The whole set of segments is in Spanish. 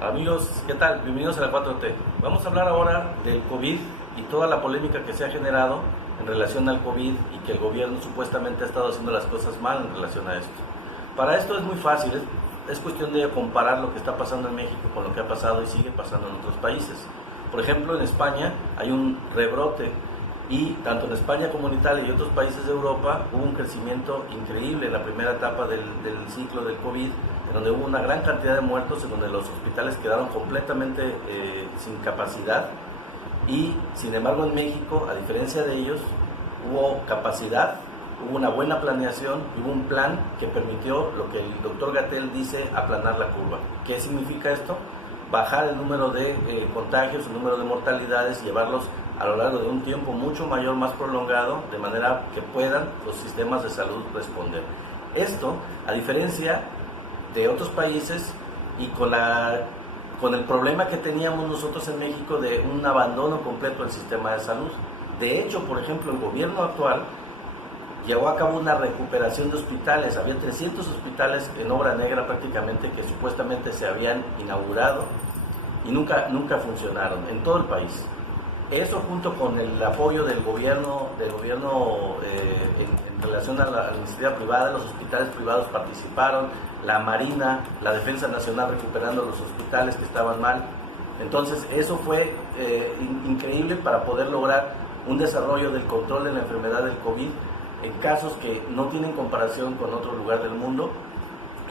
Amigos, ¿qué tal? Bienvenidos a la 4T. Vamos a hablar ahora del COVID y toda la polémica que se ha generado en relación al COVID y que el gobierno supuestamente ha estado haciendo las cosas mal en relación a esto. Para esto es muy fácil, es cuestión de comparar lo que está pasando en México con lo que ha pasado y sigue pasando en otros países. Por ejemplo, en España hay un rebrote y tanto en España como en Italia y otros países de Europa hubo un crecimiento increíble en la primera etapa del ciclo del COVID, en donde hubo una gran cantidad de muertos, en donde los hospitales quedaron completamente sin capacidad y sin embargo en México, a diferencia de ellos, hubo capacidad, hubo una buena planeación, hubo un plan que permitió lo que el doctor Gatell dice, aplanar la curva. ¿Qué significa esto? Bajar el número de contagios, el número de mortalidades, llevarlos a lo largo de un tiempo mucho mayor, más prolongado, de manera que puedan los sistemas de salud responder. Esto, a diferencia de otros países y con el problema que teníamos nosotros en México de un abandono completo del sistema de salud. De hecho, por ejemplo, el gobierno actual llevó a cabo una recuperación de hospitales. Había 300 hospitales en obra negra prácticamente que supuestamente se habían inaugurado y nunca funcionaron en todo el país. Eso junto con el apoyo del gobierno en relación a la iniciativa privada, los hospitales privados participaron, la Marina, la Defensa Nacional recuperando los hospitales que estaban mal. Entonces eso fue increíble para poder lograr un desarrollo del control de la enfermedad del COVID en casos que no tienen comparación con otro lugar del mundo.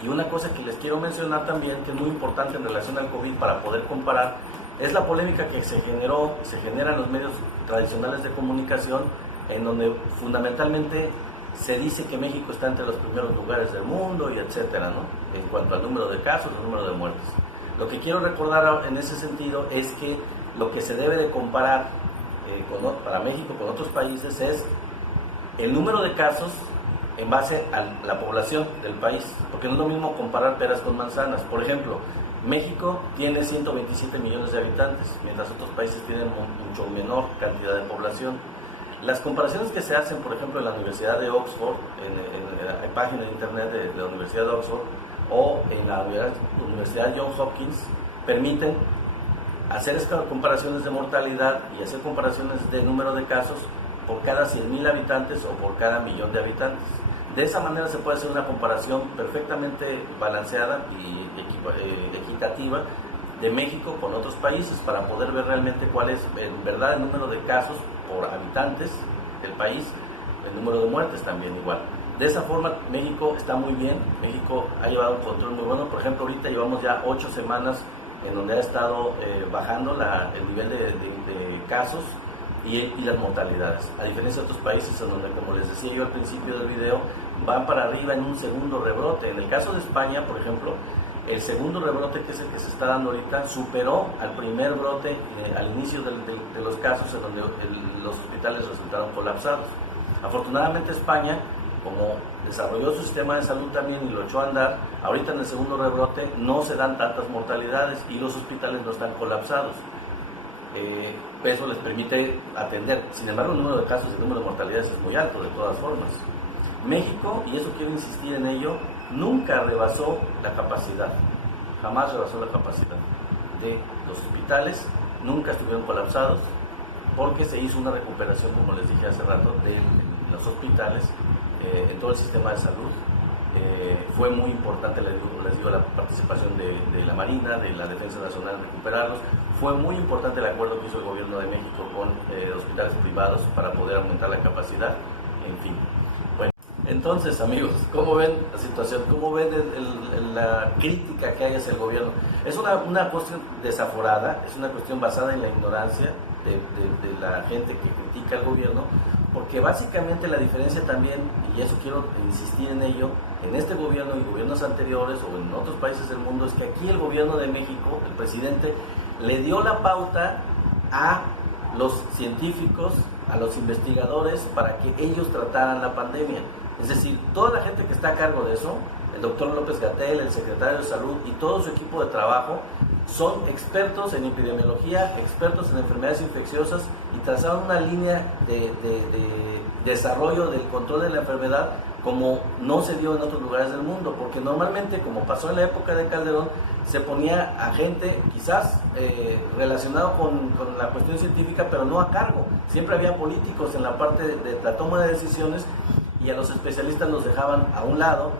Y una cosa que les quiero mencionar también, que es muy importante en relación al COVID para poder comparar, es la polémica que se genera en los medios tradicionales de comunicación, en donde fundamentalmente se dice que México está entre los primeros lugares del mundo y etcétera, ¿no? En cuanto al número de casos, el número de muertes. Lo que quiero recordar en ese sentido es que lo que se debe de comparar para México con otros países es el número de casos en base a la población del país, porque no es lo mismo comparar peras con manzanas. Por ejemplo, México tiene 127 millones de habitantes, mientras otros países tienen mucho menor cantidad de población. Las comparaciones que se hacen, por ejemplo, en la Universidad de Oxford, en la página de internet de la Universidad de Oxford, o en la Universidad Johns Hopkins, permiten hacer estas comparaciones de mortalidad y hacer comparaciones de número de casos por cada 100,000 habitantes o por cada millón de habitantes. De esa manera se puede hacer una comparación perfectamente balanceada y equitativa de México con otros países para poder ver realmente cuál es en verdad el número de casos por habitantes del país, el número de muertes también igual. De esa forma México está muy bien, México ha llevado un control muy bueno. Por ejemplo, ahorita llevamos ya 8 semanas en donde ha estado bajando el nivel de casos y las mortalidades, a diferencia de otros países en donde, como les decía yo al principio del video, van para arriba en un segundo rebrote. En el caso de España, por ejemplo, el segundo rebrote, que es el que se está dando ahorita, superó al primer brote al inicio de los casos en donde los hospitales resultaron colapsados. Afortunadamente España, como desarrolló su sistema de salud también y lo echó a andar, ahorita en el segundo rebrote no se dan tantas mortalidades y los hospitales no están colapsados. Eso les permite atender. Sin embargo, el número de casos y el número de mortalidades es muy alto de todas formas. México, y eso quiero insistir en ello, nunca rebasó la capacidad, jamás rebasó la capacidad de los hospitales, nunca estuvieron colapsados porque se hizo una recuperación, como les dije hace rato, de los hospitales en todo el sistema de salud. Fue muy importante, les digo, la participación de la Marina, de la Defensa Nacional en recuperarlos. Fue muy importante el acuerdo que hizo el gobierno de México con hospitales privados para poder aumentar la capacidad, en fin. Bueno, entonces, amigos, ¿cómo ven la situación? ¿Cómo ven la crítica que hay hacia el gobierno? Es una cuestión desaforada, es una cuestión basada en la ignorancia de la gente que critica al gobierno, porque básicamente la diferencia también, y eso quiero insistir en ello, en este gobierno y gobiernos anteriores o en otros países del mundo, es que aquí el gobierno de México, el presidente, le dio la pauta a los científicos, a los investigadores, para que ellos trataran la pandemia. Es decir, toda la gente que está a cargo de eso, el doctor López-Gatell, el secretario de Salud y todo su equipo de trabajo, son expertos en epidemiología, expertos en enfermedades infecciosas y trazaron una línea de desarrollo del control de la enfermedad como no se dio en otros lugares del mundo, porque normalmente, como pasó en la época de Calderón, se ponía a gente quizás relacionado con la cuestión científica, pero no a cargo. Siempre había políticos en la parte de la toma de decisiones y a los especialistas los dejaban a un lado,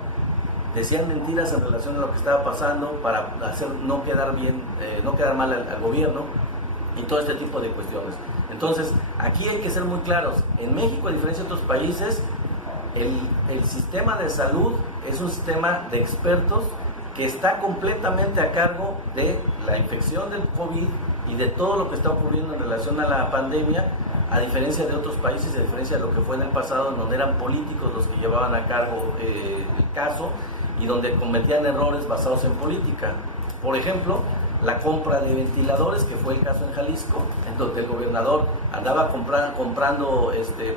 decían mentiras en relación a lo que estaba pasando para hacer no quedar bien, no quedar mal al gobierno y todo este tipo de cuestiones. Entonces, aquí hay que ser muy claros. En México, a diferencia de otros países, el sistema de salud es un sistema de expertos que está completamente a cargo de la infección del COVID y de todo lo que está ocurriendo en relación a la pandemia, a diferencia de otros países, a diferencia de lo que fue en el pasado, en donde eran políticos los que llevaban a cargo el caso y donde cometían errores basados en política. Por ejemplo, la compra de ventiladores, que fue el caso en Jalisco, en donde el gobernador andaba comprando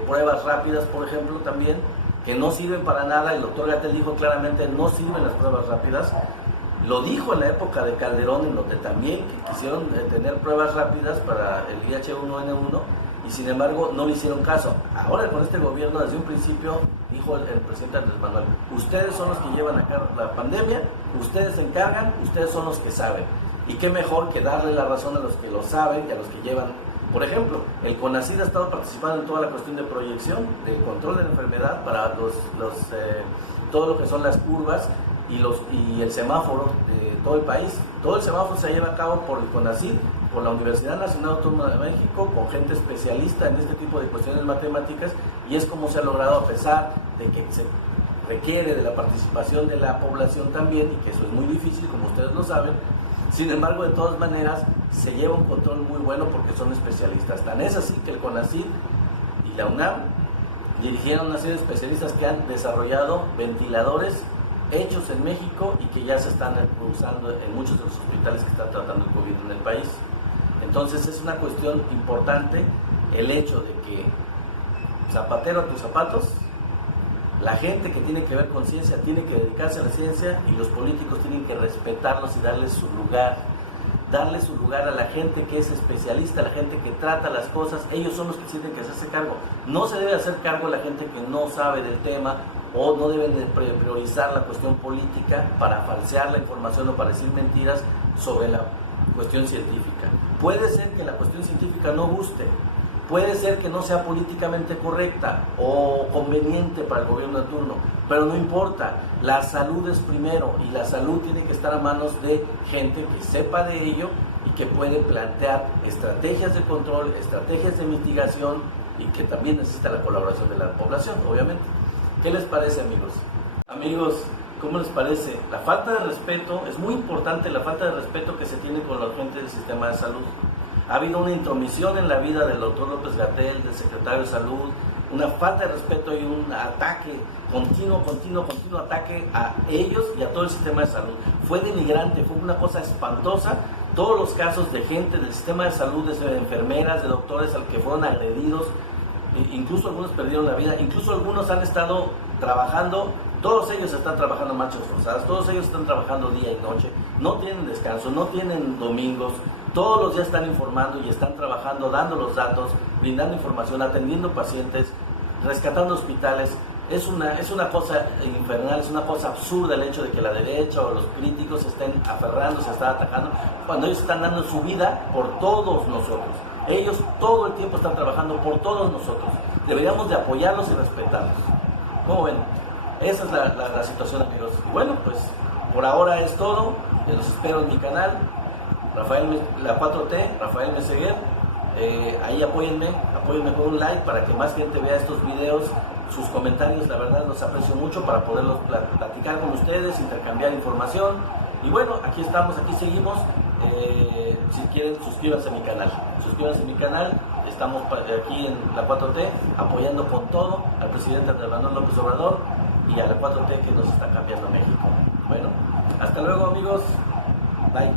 pruebas rápidas, por ejemplo, también, que no sirven para nada. El doctor Gatell dijo claramente, no sirven las pruebas rápidas. Lo dijo en la época de Calderón, en donde también quisieron tener pruebas rápidas para el IH1N1, y sin embargo no le hicieron caso. Ahora con este gobierno, desde un principio, dijo el presidente Andrés Manuel, ustedes son los que llevan a cabo la pandemia, ustedes se encargan, ustedes son los que saben. Y qué mejor que darle la razón a los que lo saben y a los que llevan. Por ejemplo, el CONACYT ha estado participando en toda la cuestión de proyección, de control de la enfermedad para todo lo que son las curvas y el semáforo de todo el país. Todo el semáforo se lleva a cabo por el CONACYT, por la Universidad Nacional Autónoma de México, con gente especialista en este tipo de cuestiones matemáticas, y es como se ha logrado, a pesar de que se requiere de la participación de la población también, y que eso es muy difícil, como ustedes lo saben. Sin embargo, de todas maneras, se lleva un control muy bueno porque son especialistas. Tan es así que el CONACYT y la UNAM dirigieron una serie de especialistas que han desarrollado ventiladores hechos en México y que ya se están usando en muchos de los hospitales que están tratando el COVID en el país. Entonces, es una cuestión importante el hecho de que, zapatero a tus zapatos, la gente que tiene que ver con ciencia tiene que dedicarse a la ciencia, y los políticos tienen que respetarlos y darles su lugar a la gente que es especialista, a la gente que trata las cosas. Ellos son los que tienen que hacerse cargo. No se debe hacer cargo a la gente que no sabe del tema, o no deben de priorizar la cuestión política para falsear la información o para decir mentiras sobre la cuestión científica. Puede ser que la cuestión científica no guste, puede ser que no sea políticamente correcta o conveniente para el gobierno de turno, pero no importa, la salud es primero, y la salud tiene que estar a manos de gente que sepa de ello y que puede plantear estrategias de control, estrategias de mitigación, y que también necesita la colaboración de la población, obviamente. ¿Qué les parece, amigos? Amigos, ¿cómo les parece? La falta de respeto, es muy importante la falta de respeto que se tiene con la gente del sistema de salud. Ha habido una intromisión en la vida del doctor López-Gatell, del secretario de Salud, una falta de respeto y un ataque, continuo ataque a ellos y a todo el sistema de salud. Fue denigrante, fue una cosa espantosa. Todos los casos de gente del sistema de salud, de enfermeras, de doctores al que fueron agredidos, incluso algunos perdieron la vida, incluso algunos han estado trabajando, todos ellos están trabajando marchas forzadas, todos ellos están trabajando día y noche, no tienen descanso, no tienen domingos, todos los días están informando y están trabajando, dando los datos, brindando información, atendiendo pacientes, rescatando hospitales. Es una cosa infernal, es una cosa absurda el hecho de que la derecha o los críticos estén aferrándose, estén atacando, cuando ellos están dando su vida por todos nosotros. Ellos todo el tiempo están trabajando por todos nosotros. Deberíamos de apoyarlos y respetarlos. ¿Cómo ven? Esa es la situación, amigos. Y bueno, pues por ahora es todo. Los espero en mi canal, la 4T, Rafael Meseguer. Ahí apóyenme con un like para que más gente vea estos videos. Sus comentarios, la verdad, los aprecio mucho para poderlos platicar con ustedes, intercambiar información. Y bueno, aquí estamos, aquí seguimos. Si quieren, suscríbanse a mi canal. Estamos aquí en la 4T apoyando con todo al presidente Andrés Manuel López Obrador y a la 4T que nos está cambiando México. Bueno, hasta luego, amigos. Bye.